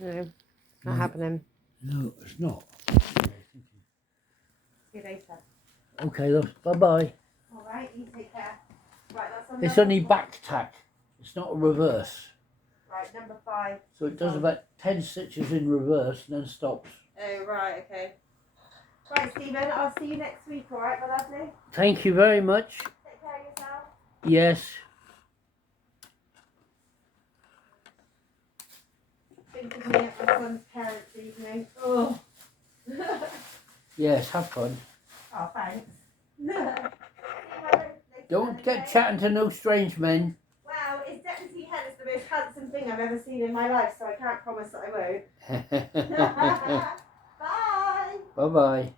No, not happening. No, it's not. See you later. Okay, love. Bye-bye. Alright, you take care. Right, that's on It's number only four. back tack. It's not a reverse. Right, number 5. So it does about 10 stitches in reverse and then stops. Oh, right, okay. Right, Stephen, I'll see you next week, alright, my lovely? Thank you very much. Take care of yourself. Yes. Think of me at my son's parents' evening. Oh. Yes, have fun. Oh, thanks. Don't get chatting to no strange men. Well, his deputy head is the most handsome thing I've ever seen in my life, so I can't promise that I won't. Bye! Bye-bye.